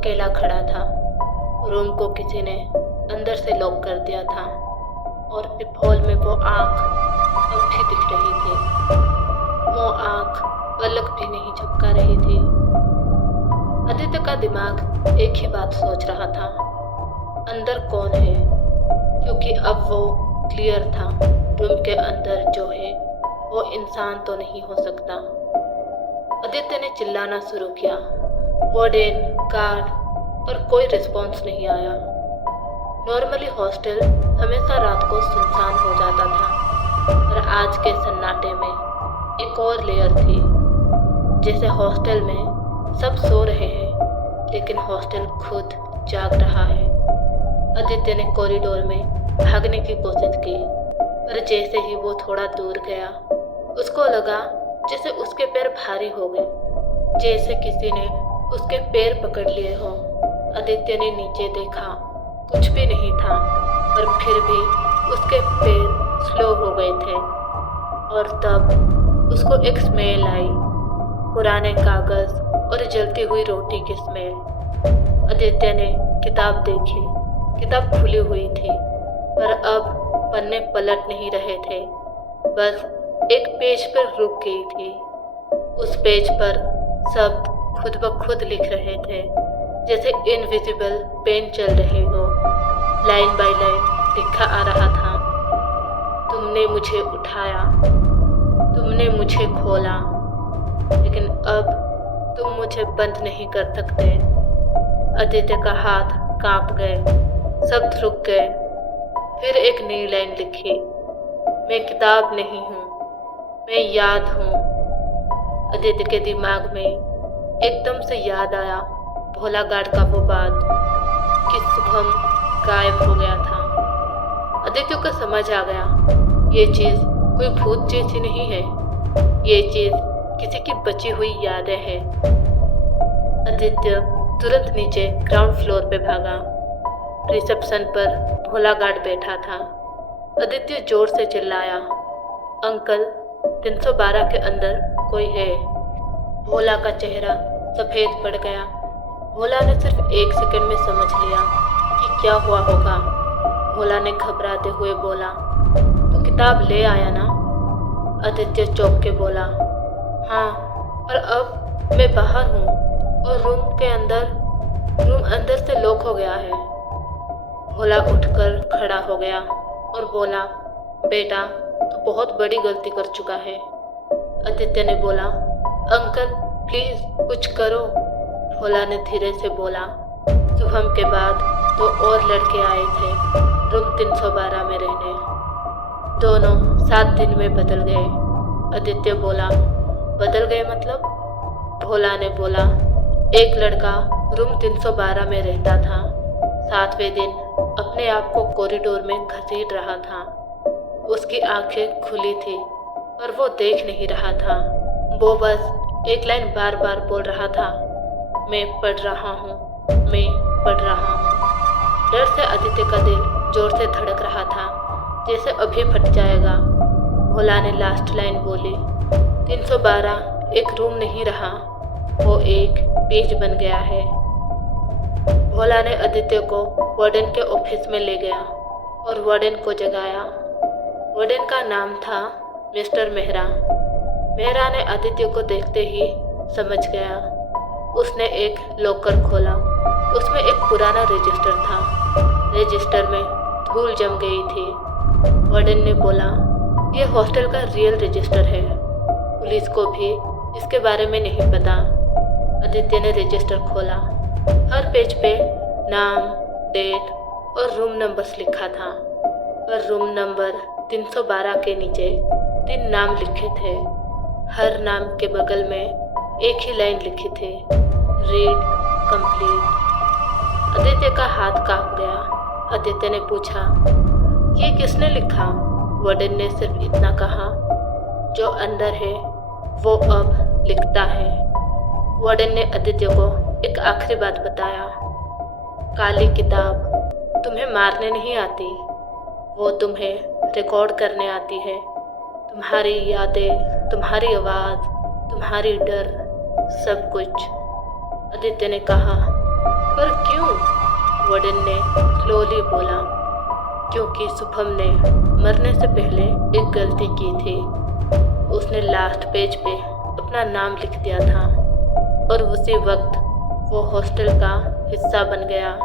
अकेला खड़ा था। रूम को किसी ने अंदर से लॉक कर दिया था और पिपहॉल में वो आँख अब भी दिख रही थी। वो आँख पलक भी नहीं झपका रही थी। आदित्य का दिमाग एक ही बात सोच रहा था, अंदर कौन है? क्योंकि अब वो क्लियर था, रूम के अंदर जो है वो इंसान तो नहीं हो सकता। आदित्य ने चिल्लाना शुरू किया, वार्डन, गार्ड, पर कोई रिस्पॉन्स नहीं आया। नॉर्मली हॉस्टल हमेशा रात को सुनसान हो जाता था, पर आज के सन्नाटे में एक और लेयर थी। जैसे हॉस्टल में सब सो रहे हैं, लेकिन हॉस्टल खुद जाग रहा है। आदित्य ने कॉरिडोर में भागने की कोशिश की, पर जैसे ही वो थोड़ा दूर गया, उसको लगा जैसे उसके पैर भारी हो गए, जैसे किसी ने उसके पैर पकड़ लिए हो। आदित्य ने नीचे देखा, कुछ भी नहीं था, पर फिर भी उसके पैर स्लो हो गए थे। और तब उसको एक स्मेल आई, पुराने कागज और जलती हुई रोटी की स्मेल। आदित्य ने किताब देखी, किताब खुली हुई थी, पर अब पन्ने पलट नहीं रहे थे, बस एक पेज पर रुक गई थी। उस पेज पर शब्द खुद ब खुद लिख रहे थे, जैसे इनविजिबल पेन चल रहे हो। लाइन बाय लाइन लिखा आ रहा था, तुमने मुझे उठाया, तुमने मुझे खोला, लेकिन अब तुम मुझे बंद नहीं कर सकते। आदित्य का हाथ कांप गए, शब्द रुक गए। फिर एक नई लाइन लिखी, मैं किताब नहीं हूँ, मैं याद हूँ। आदित्य के दिमाग में एकदम से याद आया भोला गार्ड का वो बात कि शुभम गायब हो गया था। आदित्य को समझ आ गया, ये चीज़ कोई भूत जैसी नहीं है, ये चीज़ किसी की बची हुई यादें हैं। आदित्य तुरंत नीचे ग्राउंड फ्लोर पे भागा। रिसेप्शन पर भोला गार्ड बैठा था। आदित्य जोर से चिल्लाया, अंकल, 312 के अंदर कोई है। भोला का चेहरा सफ़ेद पड़ गया। भोला ने सिर्फ एक सेकंड में समझ लिया कि क्या हुआ होगा। भोला ने घबराते हुए बोला, तू किताब ले आया ना? आदित्य चौंक के बोला, हाँ, पर अब मैं बाहर हूँ और रूम अंदर से लॉक हो गया है। भोला उठकर खड़ा हो गया और बोला, बेटा, तू बहुत बड़ी गलती कर चुका है। आदित्य ने बोला, अंकल प्लीज कुछ करो। भोला ने धीरे से बोला, शुभम के बाद 2 और लड़के आए थे रूम 312 में रहने। दोनों 7 दिन में बदल गए। आदित्य बोला, बदल गए मतलब? भोला ने बोला, एक लड़का रूम 312 में रहता था, 7वें दिन अपने आप को कॉरिडोर में घसीट रहा था। उसकी आंखें खुली थी, पर वो देख नहीं रहा था। वो बस एक लाइन बार बार बोल रहा था, मैं पढ़ रहा हूँ, मैं पढ़ रहा हूँ। डर से आदित्य का दिल जोर से धड़क रहा था, जैसे अभी फट जाएगा। भोला ने लास्ट लाइन बोली, 312 एक रूम नहीं रहा, वो एक पेज बन गया है। भोला ने आदित्य को वार्डन के ऑफिस में ले गया और वार्डन को जगाया। वार्डन का नाम था मिस्टर मेहरा। मेहरा ने आदित्य को देखते ही समझ गया। उसने एक लॉकर खोला, उसमें एक पुराना रजिस्टर था। रजिस्टर में धूल जम गई थी। वार्डन ने बोला, यह हॉस्टल का रियल रजिस्टर है, पुलिस को भी इसके बारे में नहीं पता। आदित्य ने रजिस्टर खोला। हर पेज पे नाम, डेट और रूम नंबर्स लिखा था, पर रूम नंबर 312 के नीचे 3 नाम लिखे थे। हर नाम के बगल में एक ही लाइन लिखी थी, रीड कंप्लीट। आदित्य का हाथ कांप गया। आदित्य ने पूछा, ये किसने लिखा? वार्डन ने सिर्फ इतना कहा, जो अंदर है वो अब लिखता है। वार्डन ने आदित्य को एक आखिरी बात बताया, काली किताब तुम्हें मारने नहीं आती, वो तुम्हें रिकॉर्ड करने आती है। तुम्हारी यादें, तुम्हारी आवाज़, तुम्हारी डर, सब कुछ। आदित्य ने कहा, पर क्यों? वार्डन ने स्लोली बोला। क्योंकि शुभम ने मरने से पहले एक गलती की थी। उसने लास्ट पेज पे अपना नाम लिख दिया था और उसी वक्त वो हॉस्टल का हिस्सा बन गया।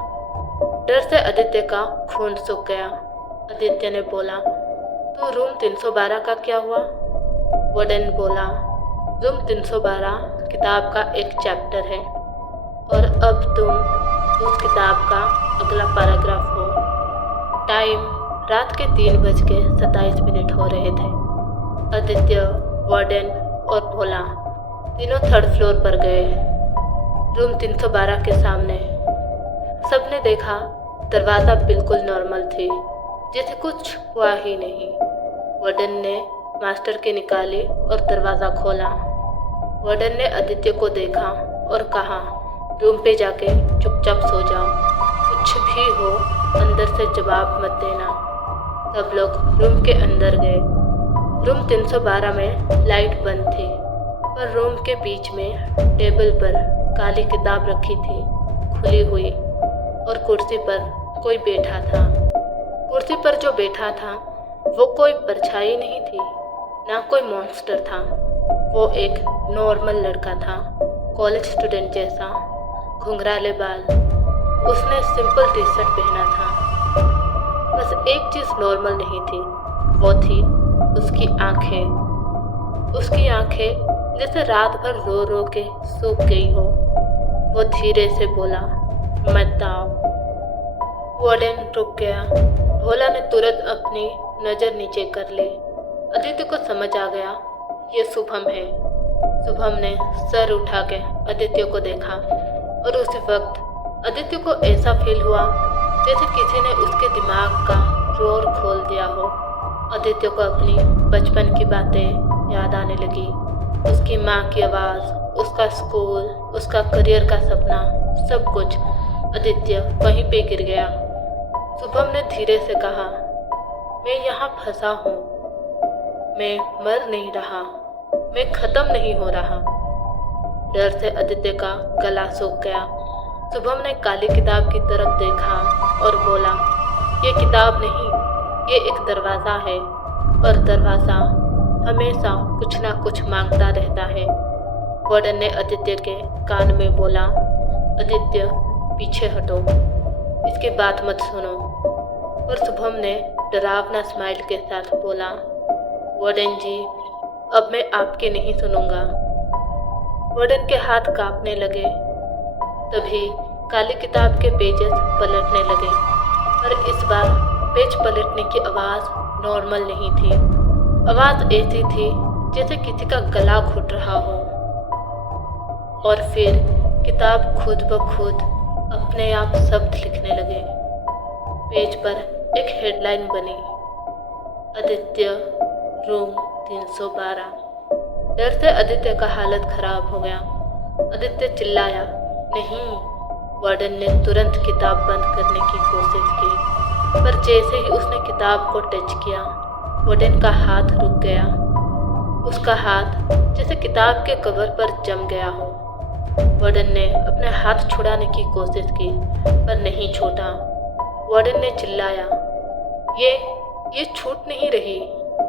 डर से आदित्य का खून सूख गया। आदित्य ने बोला, तो रूम 312 का क्या हुआ? वार्डन बोला, रूम 312 किताब का एक चैप्टर है और अब तुम उस किताब का अगला पैराग्राफ हो। टाइम रात के 3:27 हो रहे थे। आदित्य, वार्डन और भोला तीनों थर्ड फ्लोर पर गए। रूम 312 के सामने सबने देखा दरवाज़ा बिल्कुल नॉर्मल थी, जैसे कुछ हुआ ही नहीं। वार्डन ने मास्टर की निकाली और दरवाज़ा खोला। वार्डन ने आदित्य को देखा और कहा, रूम पे जाके चुपचाप सो जाओ, कुछ भी हो अंदर से जवाब मत देना। सब लोग रूम के अंदर गए। रूम 312 में लाइट बंद थी, पर रूम के बीच में टेबल पर काली किताब रखी थी, खुली हुई, और कुर्सी पर कोई बैठा था। कुर्सी पर जो बैठा था वो कोई परछाई नहीं थी, ना कोई मॉन्स्टर था। वो एक नॉर्मल लड़का था, कॉलेज स्टूडेंट जैसा, घुंघराले बाल। उसने सिंपल टी शर्ट पहना था। बस एक चीज़ नॉर्मल नहीं थी, वो थी उसकी आंखें। उसकी आंखें जैसे रात भर रो रो के सूख गई हो। वो धीरे से बोला, मत आओ। वार्डन रुक गया। भोला ने तुरंत अपनी नज़र नीचे कर ली। आदित्य को समझ आ गया ये शुभम है। शुभम ने सर उठा के आदित्य को देखा और उसी वक्त आदित्य को ऐसा फील हुआ जैसे किसी ने उसके दिमाग का रोर खोल दिया हो। आदित्य को अपनी बचपन की बातें याद आने लगी। उसकी माँ की आवाज़, उसका स्कूल, उसका करियर का सपना, सब कुछ। आदित्य वहीं पे गिर गया। शुभम ने धीरे से कहा, मैं यहाँ फंसा हूँ। मैं मर नहीं रहा, मैं ख़त्म नहीं हो रहा। डर से आदित्य का गला सूख गया। शुभम ने काली किताब की तरफ देखा और बोला, ये किताब नहीं, ये एक दरवाज़ा है और दरवाज़ा हमेशा कुछ ना कुछ मांगता रहता है। वार्डन ने आदित्य के कान में बोला, आदित्य पीछे हटो, इसकी बात मत सुनो। और शुभम ने डरावना स्माइल के साथ बोला, वार्डन जी, अब मैं आपके नहीं सुनूंगा। वार्डन के हाथ कांपने लगे। तभी काली किताब के पेजेस पलटने लगे, पर इस बार पेज पलटने की आवाज़ नॉर्मल नहीं थी। आवाज़ ऐसी थी जैसे किसी का गला घुट रहा हो। और फिर किताब खुद ब खुद अपने आप शब्द लिखने लगे। पेज पर एक हेडलाइन बनी, आदित्य, रूम 312। डर से आदित्य का हालत खराब हो गया। आदित्य चिल्लाया, नहीं। वार्डन ने तुरंत किताब बंद करने की कोशिश की, पर जैसे ही उसने किताब को टच किया, वार्डन का हाथ रुक गया। उसका हाथ जैसे किताब के कवर पर जम गया हो। वार्डन ने अपने हाथ छुड़ाने की कोशिश की, पर नहीं छूटा। वार्डन ने चिल्लाया, ये छूट नहीं रही।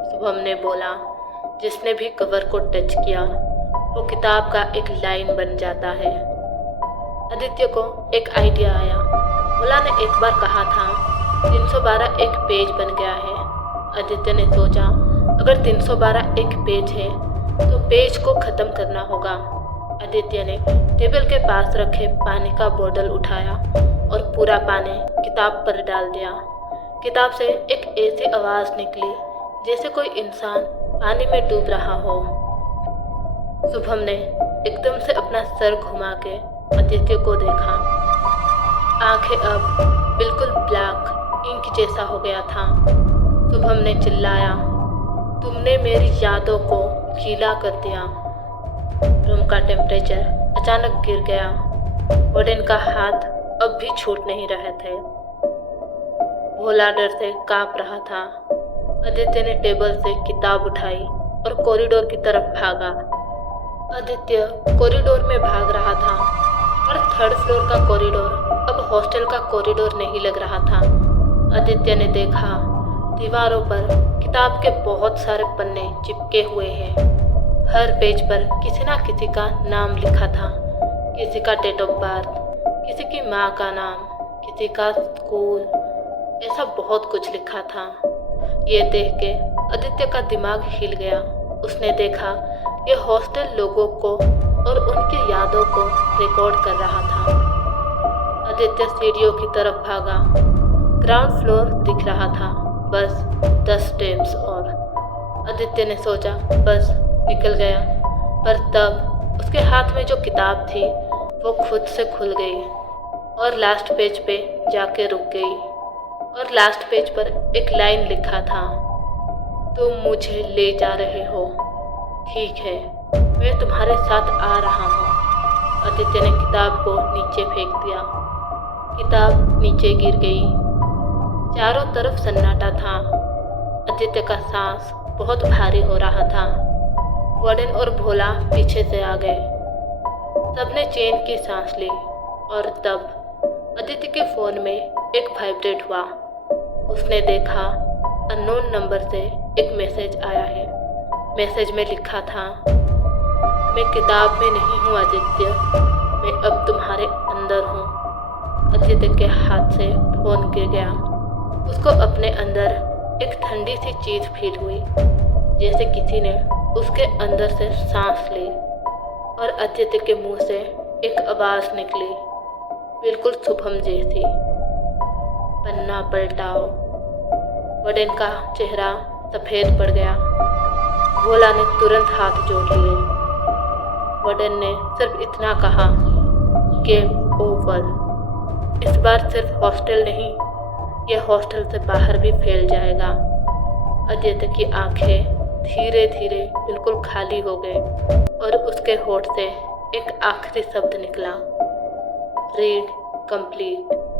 शुभम ने बोला, जिसने भी कवर को टच किया वो किताब का एक लाइन बन जाता है। आदित्य को एक आइडिया आया। भोला ने एक बार कहा था 312 एक पेज बन गया है। आदित्य ने सोचा, अगर 312 एक पेज है तो पेज को ख़त्म करना होगा। आदित्य ने टेबल के पास रखे पानी का बोतल उठाया और पूरा पानी किताब पर डाल दिया। किताब से एक ऐसी आवाज़ निकली जैसे कोई इंसान पानी में डूब रहा हो। शुभम ने एकदम से अपना सर घुमा के आदित्य को देखा। आंखें अब बिल्कुल ब्लैक इंक जैसा हो गया था। शुभम ने चिल्लाया, तुमने मेरी यादों को गीला कर दिया। रूम का टेम्परेचर अचानक गिर गया। वार्डन का हाथ अब भी छूट नहीं रहे थे। भोला डर से कांप रहा था। आदित्य ने टेबल से किताब उठाई और कॉरिडोर की तरफ भागा। आदित्य कॉरिडोर में भाग रहा था। पर थर्ड फ्लोर का कॉरिडोर अब हॉस्टल का कॉरिडोर नहीं लग रहा था। आदित्य ने देखा दीवारों पर किताब के बहुत सारे पन्ने चिपके हुए हैं। हर पेज पर किसी ना किसी का नाम लिखा था, किसी का डेट ऑफ बर्थ, किसी की माँ का नाम, किसी का स्कूल, ऐसा बहुत कुछ लिखा था। ये देख के आदित्य का दिमाग हिल गया। उसने देखा ये हॉस्टल लोगों को और उनकी यादों को रिकॉर्ड कर रहा था। आदित्य सीढ़ियों की तरफ भागा। ग्राउंड फ्लोर दिख रहा था, बस 10 स्टेप्स और। आदित्य ने सोचा बस निकल गया, पर तब उसके हाथ में जो किताब थी वो खुद से खुल गई और लास्ट पेज पे जाके रुक गई। और लास्ट पेज पर एक लाइन लिखा था, तुम मुझे ले जा रहे हो, ठीक है, मैं तुम्हारे साथ आ रहा हूँ। आदित्य ने किताब को नीचे फेंक दिया। किताब नीचे गिर गई। चारों तरफ सन्नाटा था। आदित्य का सांस बहुत भारी हो रहा था। वार्डन और भोला पीछे से आ गए। सबने चैन की सांस ली और तब आदित्य के फोन में एक वाइब्रेट हुआ। उसने देखा अननोन नंबर से एक मैसेज आया है। मैसेज में लिखा था, मैं किताब में नहीं हूँ आदित्य, मैं अब तुम्हारे अंदर हूँ। आदित्य के हाथ से फोन गिर गया। उसको अपने अंदर एक ठंडी सी चीज फील हुई, जैसे किसी ने उसके अंदर से सांस ली। और आदित्य के मुंह से एक आवाज निकली, बिल्कुल शुभम जैसी, पन्ना पलटाओ। वडेन का चेहरा सफेद पड़ गया। भोला ने तुरंत हाथ जोड़ लिए। वडेन ने सिर्फ इतना कहा, गेम ओवर। इस बार सिर्फ हॉस्टल नहीं, यह हॉस्टल से बाहर भी फैल जाएगा। आदित्य की आंखें धीरे धीरे बिल्कुल खाली हो गए और उसके होठ से एक आखिरी शब्द निकला, रीड कंप्लीट।